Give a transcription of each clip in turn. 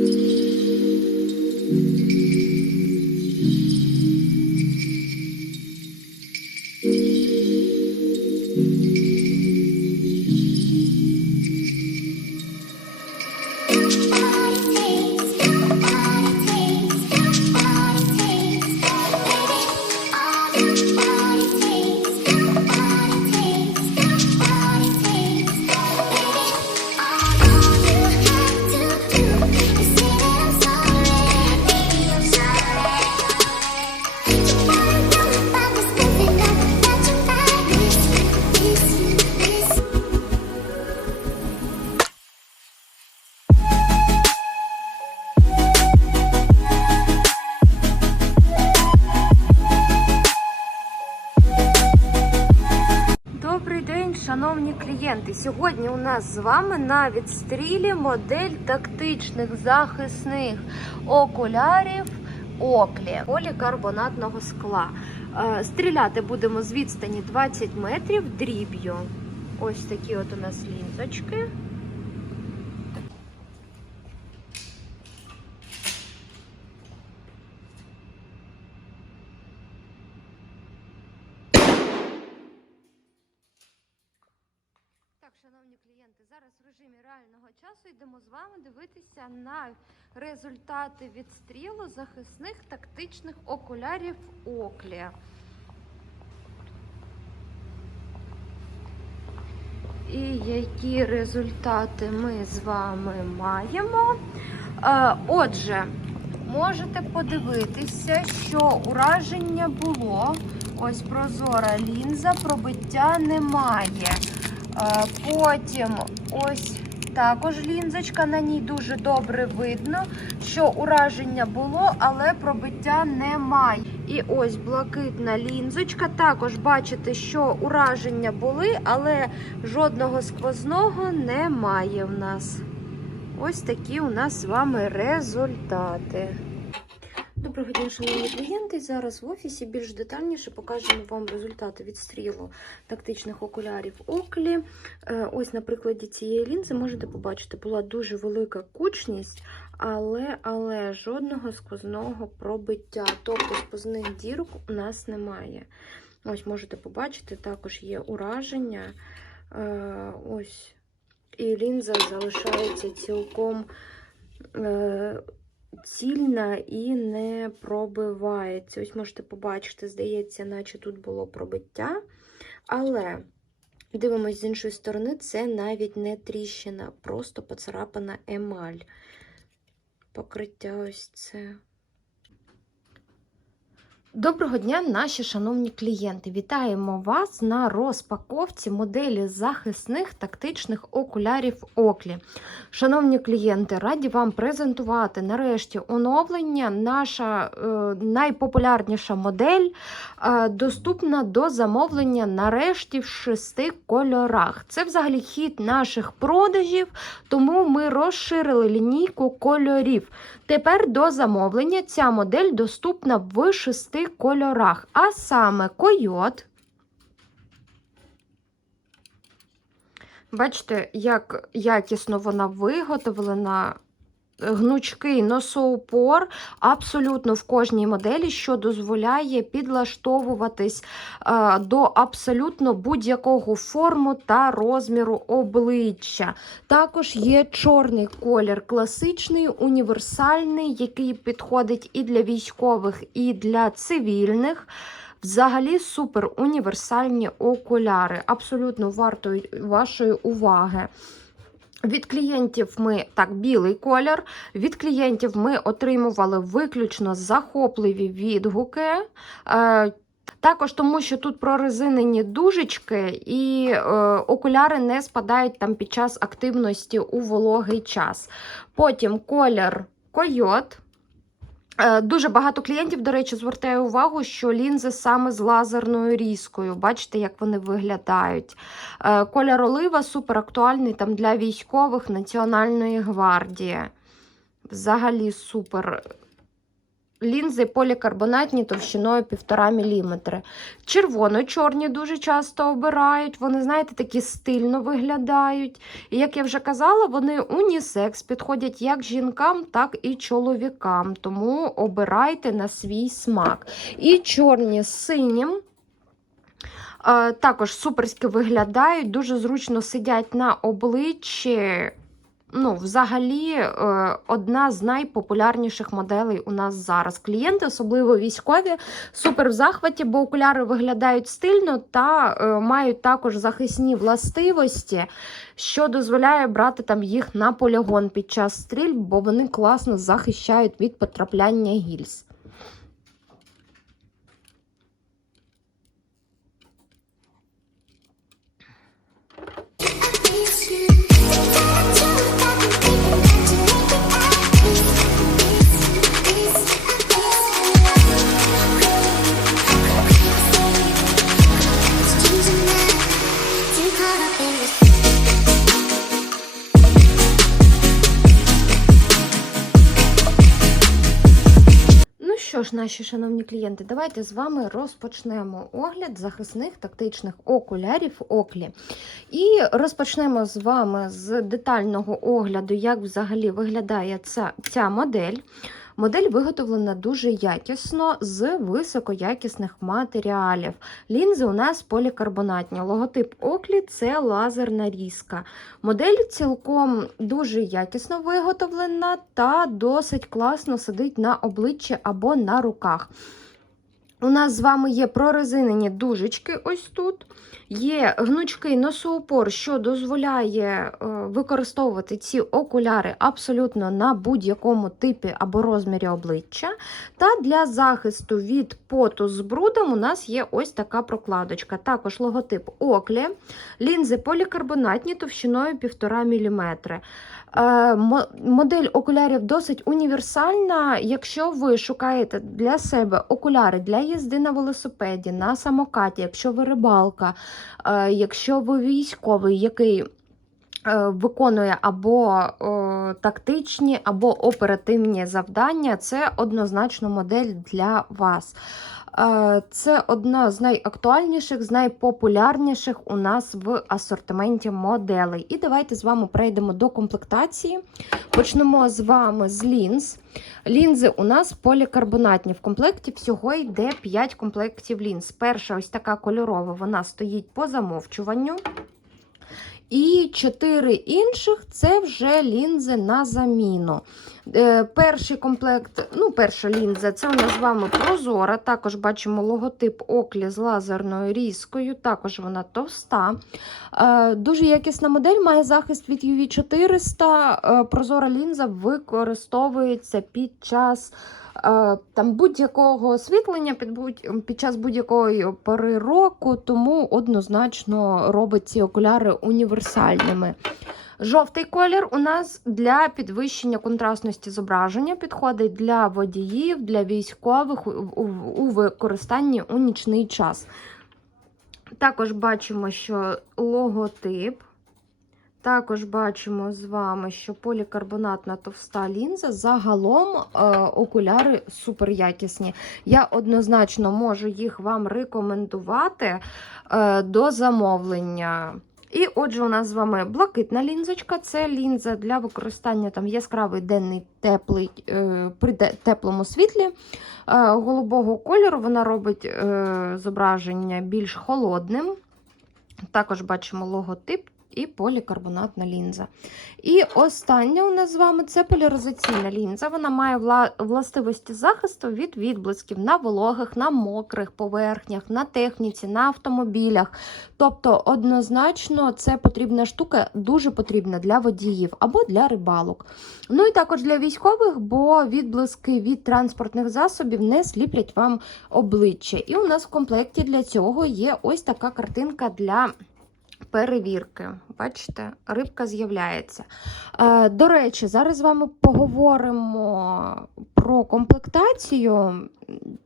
thank mm-hmm. you нас з вами на відстрілі модель тактичних захисних окулярів Оклі полікарбонатного скла. Е, Стріляти будемо з відстані 20 метрів дріб'ю. Ось такі от у нас лінзочки. Так, шановні клієнти, зараз в режимі реального часу йдемо з вами дивитися на результати відстрілу захисних тактичних окулярів Оклі. І які результати ми з вами маємо? Е, Отже, можете подивитися, що ураження було. Ось прозора лінза, пробиття немає. Е, Потім ось також лінзочка, на ній дуже добре видно, що ураження було, але пробиття немає. І ось блакитна лінзочка. Також бачите, що ураження були, але жодного сквозного немає в нас. Ось такі у нас з вами результати. Доброго дня, шановні клієнти. Зараз в офісі більш детальніше покажемо вам результати відстрілу тактичних окулярів Оклі. Е, Ось на прикладі цієї лінзи можете побачити, була дуже велика кучність, але, але жодного сквозного пробиття, тобто сквозних дірок у нас немає. Ось можете побачити, також є ураження. Е, Ось. І лінза залишається цілком. Цільна і не пробивається. Ось можете побачити, здається, наче тут було пробиття. Але дивимось з іншої сторони, це навіть не тріщина, просто поцарапана емаль. Покриття ось це. Доброго дня, наші шановні клієнти! Вітаємо вас на розпаковці моделі захисних тактичних окулярів Оклі. Шановні клієнти, раді вам презентувати нарешті оновлення. Наша е, найпопулярніша модель е, доступна до замовлення нарешті в шести кольорах. Це взагалі хід наших продажів, тому ми розширили лінійку кольорів. Тепер до замовлення ця модель доступна в шести кольорах, а саме койот. Бачите, як якісно вона виготовлена. Гнучкий носоупор абсолютно в кожній моделі, що дозволяє підлаштовуватись е, до абсолютно будь-якого форму та розміру обличчя. Також є чорний колір, класичний, універсальний, який підходить і для військових, і для цивільних. Взагалі супер універсальні окуляри. Абсолютно варто вашої уваги. Від клієнтів ми так, білий колір. Від клієнтів ми отримували виключно захопливі відгуки. Е, також тому, що тут прорезинені дужечки, і е, окуляри не спадають там під час активності у вологий час. Потім колір койот. Е, Дуже багато клієнтів, до речі, звертає увагу, що лінзи саме з лазерною різкою. Бачите, як вони виглядають. Кольор Колір олива супер актуальний там для військових Національної гвардії. Взагалі супер лінзи полікарбонатні товщиною 1,5 мм. Червоно-чорні дуже часто обирають. Вони, знаєте, такі стильно виглядають. І як я вже казала, вони унісекс підходять як жінкам, так і чоловікам. Тому обирайте на свій смак. І чорні з синім. Е, Також суперськи виглядають, дуже зручно сидять на обличчі. Ну, взагалі, е, одна з найпопулярніших моделей у нас зараз. Клієнти, особливо військові, супер в захваті, бо окуляри виглядають стильно та е, мають також захисні властивості, що дозволяє брати там їх на полігон під час стрільб, бо вони класно захищають від потрапляння гільз. Що ж, наші шановні клієнти, давайте з вами розпочнемо огляд захисних тактичних окулярів Оклі. І розпочнемо з вами з детального огляду, як взагалі виглядає ця, ця модель. Модель виготовлена дуже якісно з високоякісних матеріалів. Лінзи у нас полікарбонатні. Логотип Оклі це лазерна різка. Модель цілком дуже якісно виготовлена та досить класно сидить на обличчі або на руках. У нас з вами є прорезинені дужечки ось тут. Є гнучкий носоупор, що дозволяє е, використовувати ці окуляри абсолютно на будь-якому типі або розмірі обличчя. Та для захисту від поту з брудом у нас є ось така прокладочка. Також логотип Оклі, лінзи полікарбонатні товщиною 1,5 мм. Е, мо- Модель окулярів досить універсальна. Якщо ви шукаєте для себе окуляри для їзди на велосипеді, на самокаті, якщо ви рибалка, е, якщо ви військовий, який виконує або е, тактичні, або оперативні завдання, це однозначно модель для вас. Е, Це одна з найактуальніших, з найпопулярніших у нас в асортименті моделей. І давайте з вами перейдемо до комплектації. Почнемо з вами з лінз. Лінзи у нас полікарбонатні. В комплекті всього йде 5 комплектів лінз. Перша ось така кольорова, вона стоїть по замовчуванню. І 4 інших це вже лінзи на заміну. Е, Перший комплект, ну, перша лінза, це у нас з вами прозора. Також бачимо логотип Оклі з лазерною різкою, також вона товста. Е, Дуже якісна модель, має захист від UV 400. Е, Прозора лінза використовується під час там будь-якого освітлення, під, будь, під час будь-якої пори року, тому однозначно робить ці окуляри універсальними. Жовтий колір у нас для підвищення контрастності зображення підходить для водіїв, для військових у використанні у нічний час. Також бачимо, що логотип. Також бачимо з вами, що полікарбонатна товста лінза. Загалом е, окуляри супер якісні. Я однозначно можу їх вам рекомендувати е, до замовлення. І отже, у нас з вами блакитна лінзочка. Це лінза для використання там яскравий денний теплий е, при теплому світлі. Е, голубого кольору вона робить е, зображення більш холодним. Також бачимо логотип і полікарбонатна лінза. І остання у нас з вами це поляризаційна лінза. Вона має вла- властивості захисту від відблисків на вологих, на мокрих поверхнях, на техніці, на автомобілях. Тобто, однозначно, це потрібна штука, дуже потрібна для водіїв або для рибалок. Ну і також для військових, бо відблиски від транспортних засобів не сліплять вам обличчя. І у нас в комплекті для цього є ось така картинка для перевірки. Бачите, рибка з'являється. Е, До речі, зараз з вами поговоримо про комплектацію.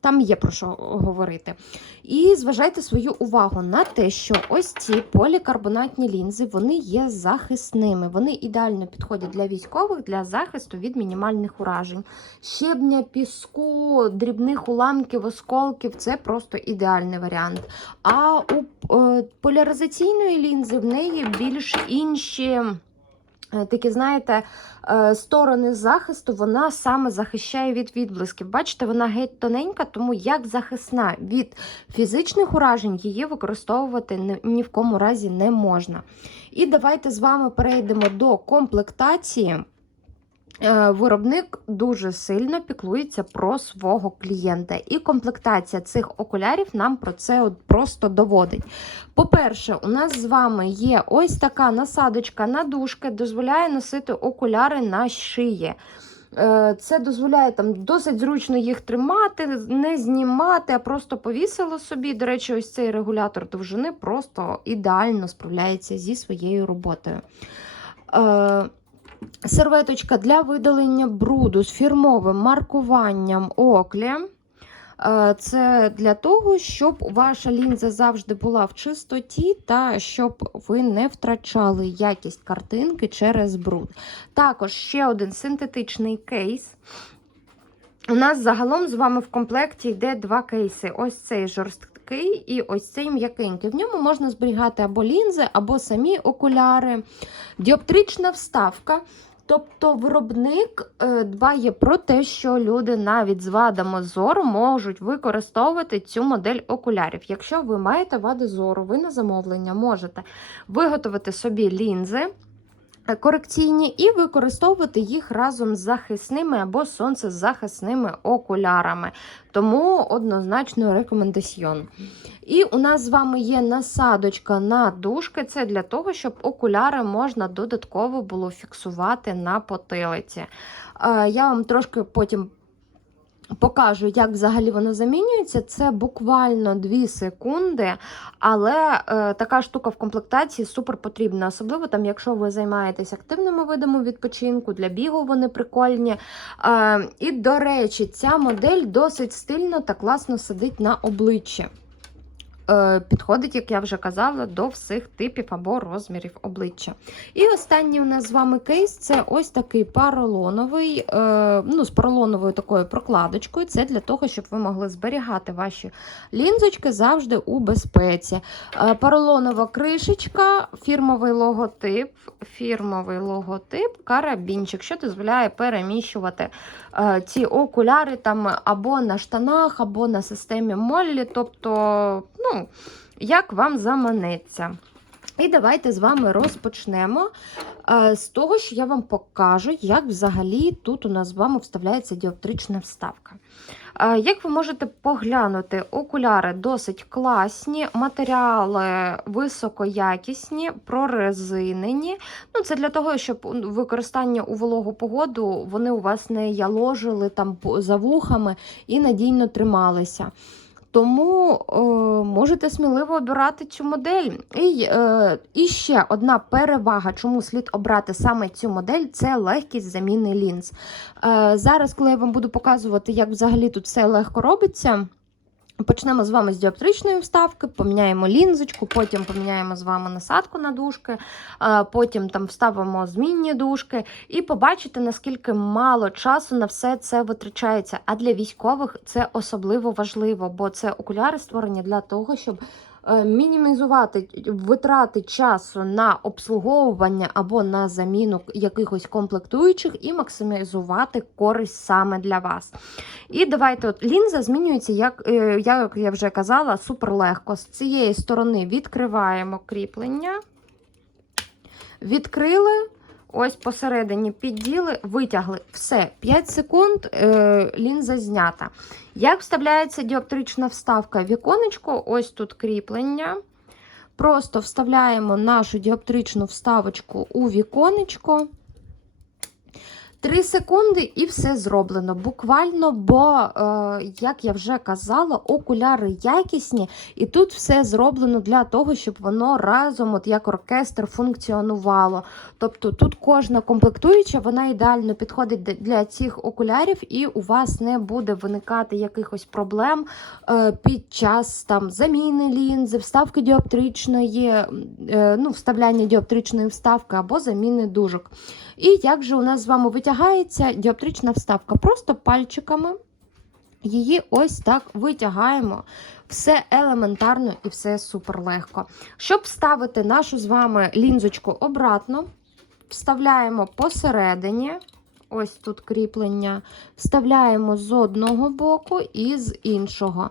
Там є про що говорити. І зважайте свою увагу на те, що ось ці полікарбонатні лінзи вони є захисними. Вони ідеально підходять для військових для захисту від мінімальних уражень. Щебня, піску, дрібних уламків, осколків це просто ідеальний варіант. А у е, поляризаційної лінзи в неї більш інші. Е, Такі, знаєте, е, сторони захисту вона саме захищає від відблисків. Бачите, вона геть тоненька, тому як захисна від фізичних уражень її використовувати ні- ні в кому разі не можна. І давайте з вами перейдемо до комплектації. Е, Виробник дуже сильно піклується про свого клієнта, і комплектація цих окулярів нам про це от просто доводить. По-перше, у нас з вами є ось така насадочка на дужки, дозволяє носити окуляри на шиї. Е, Це дозволяє там досить зручно їх тримати, не знімати, а просто повісило собі. До речі, ось цей регулятор довжини просто ідеально справляється зі своєю роботою. Серветочка для видалення бруду з фірмовим маркуванням Оклі. Е, Це для того, щоб ваша лінза завжди була в чистоті та щоб ви не втрачали якість картинки через бруд. Також ще один синтетичний кейс. У нас загалом з вами в комплекті йде два кейси. Ось цей жорсткий і ось цей м'якенький. В ньому можна зберігати або лінзи, або самі окуляри, діоптрична вставка. Тобто виробник е, дбає про те, що люди навіть з вадами зору можуть використовувати цю модель окулярів. Якщо ви маєте вади зору, ви на замовлення можете виготовити собі лінзи корекційні і використовувати їх разом з захисними або сонцезахисними окулярами. Тому однозначно рекомендаціон. І у нас з вами є насадочка на дужки. Це для того, щоб окуляри можна додатково було фіксувати на потилиці. Е, Я вам трошки потім покажу, як взагалі воно замінюється. Це буквально 2 секунди, але е, така штука в комплектації супер потрібна. Особливо там, якщо ви займаєтесь активними видами відпочинку, для бігу вони прикольні. Е, і, до речі, ця модель досить стильно та класно сидить на обличчі. Е, Підходить, як я вже казала, до всіх типів або розмірів обличчя. І останній у нас з вами кейс це ось такий поролоновий, е, ну, з поролоновою такою прокладочкою. Це для того, щоб ви могли зберігати ваші лінзочки завжди у безпеці. Е, поролонова кришечка, фірмовий логотип, фірмовий логотип, карабінчик, що дозволяє переміщувати ці окуляри там або на штанах, або на системі Моллі. Тобто, ну, як вам заманеться. І давайте з вами розпочнемо е, з того, що я вам покажу, як взагалі тут у нас з вами вставляється діоптрична вставка. Е, Як ви можете поглянути, окуляри досить класні, матеріали високоякісні, прорезинені. Ну, Це для того, щоб використання у вологу погоду вони у вас не яложили там за вухами і надійно трималися. Тому е, можете сміливо обирати цю модель. І, е, і ще одна перевага, чому слід обрати саме цю модель, це легкість заміни лінз. Е, зараз, коли я вам буду показувати, як взагалі тут все легко робиться. Почнемо з вами з діоптричної вставки, поміняємо лінзочку, потім поміняємо з вами насадку на дужки, потім там вставимо змінні дужки, і побачите, наскільки мало часу на все це витрачається. А для військових це особливо важливо, бо це окуляри створені для того, щоб мінімізувати витрати часу на обслуговування або на заміну якихось комплектуючих і максимізувати користь саме для вас. І давайте от лінза змінюється, як, е, як я вже казала, супер легко. З цієї сторони відкриваємо кріплення, відкрили. Ось посередині підділи, витягли. Все, 5 секунд е, лінза знята. Як вставляється діоптрична вставка? в Віконечко, ось тут кріплення. Просто вставляємо нашу діоптричну вставочку у віконечко. Три секунди і все зроблено. Буквально, бо, е, як я вже казала, окуляри якісні, і тут все зроблено для того, щоб воно разом, от як оркестр, функціонувало. Тобто тут кожна комплектуюча, вона ідеально підходить для цих окулярів, і у вас не буде виникати якихось проблем е, під час там заміни лінзи, вставки діоптричної, е, ну, вставляння діоптричної вставки або заміни дужок. І як же у нас з вами витягається діоптрична вставка? Просто пальчиками її ось так витягаємо. Все елементарно і все супер легко. Щоб вставити нашу з вами лінзочку обратно, вставляємо посередині. Ось тут кріплення, вставляємо з одного боку і з іншого.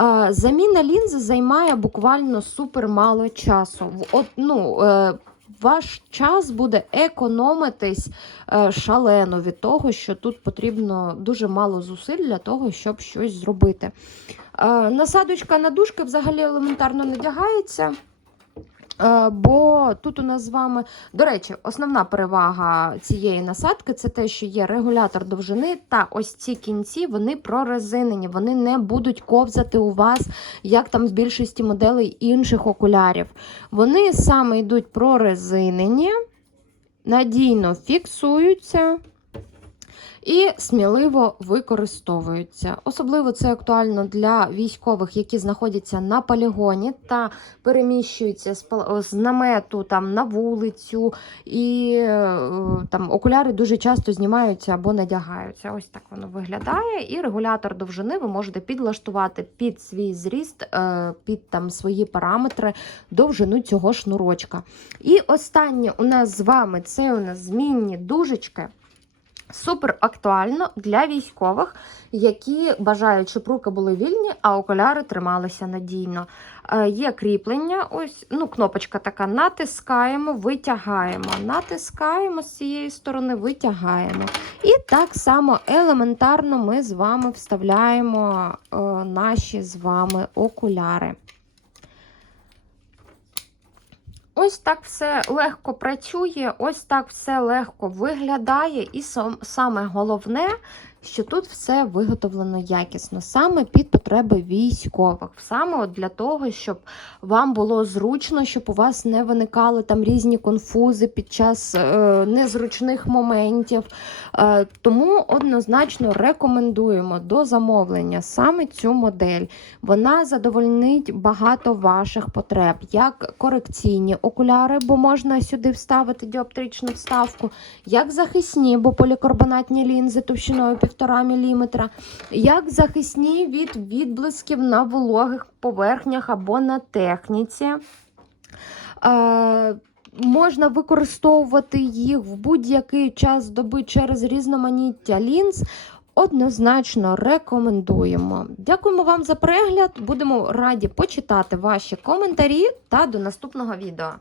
Е, Заміна лінзи займає буквально супер мало часу. От, ну, е, ваш час буде економитись е, шалено від того, що тут потрібно дуже мало зусиль для того, щоб щось зробити. Е, Насадочка на дужки взагалі елементарно надягається. е, Бо тут у нас з вами, до речі, основна перевага цієї насадки це те, що є регулятор довжини, та ось ці кінці вони прорезинені, вони не будуть ковзати у вас, як там з більшості моделей інших окулярів. Вони саме йдуть прорезинені, надійно фіксуються і сміливо використовуються. Особливо це актуально для військових, які знаходяться на полігоні та переміщуються з намету там на вулицю, і е, там окуляри дуже часто знімаються або надягаються. Ось так воно виглядає. І регулятор довжини ви можете підлаштувати під свій зріст, е, під там свої параметри довжину цього шнурочка. І останнє у нас з вами це у нас змінні дужечки. Супер актуально для військових, які бажають, щоб руки були вільні, а окуляри трималися надійно. Е, є кріплення, ось ну, кнопочка така. Натискаємо, витягаємо. Натискаємо з цієї сторони, витягаємо. І так само елементарно ми з вами вставляємо е, наші з вами окуляри. Ось так все легко працює, ось так все легко виглядає, і сам- саме головне, що тут все виготовлено якісно, саме під потреби військових, саме от для того, щоб вам було зручно, щоб у вас не виникали там різні конфузи під час е, незручних моментів. Е, тому однозначно рекомендуємо до замовлення саме цю модель. Вона задовольнить багато ваших потреб, як корекційні окуляри, бо можна сюди вставити діоптричну вставку, як захисні, бо полікарбонатні лінзи товщиною 1,5 мм, як захисні від відблисків на вологих поверхнях або на техніці. Е, Можна використовувати їх в будь-який час доби через різноманіття лінз. Однозначно рекомендуємо. Дякуємо вам за перегляд. Будемо раді почитати ваші коментарі та до наступного відео.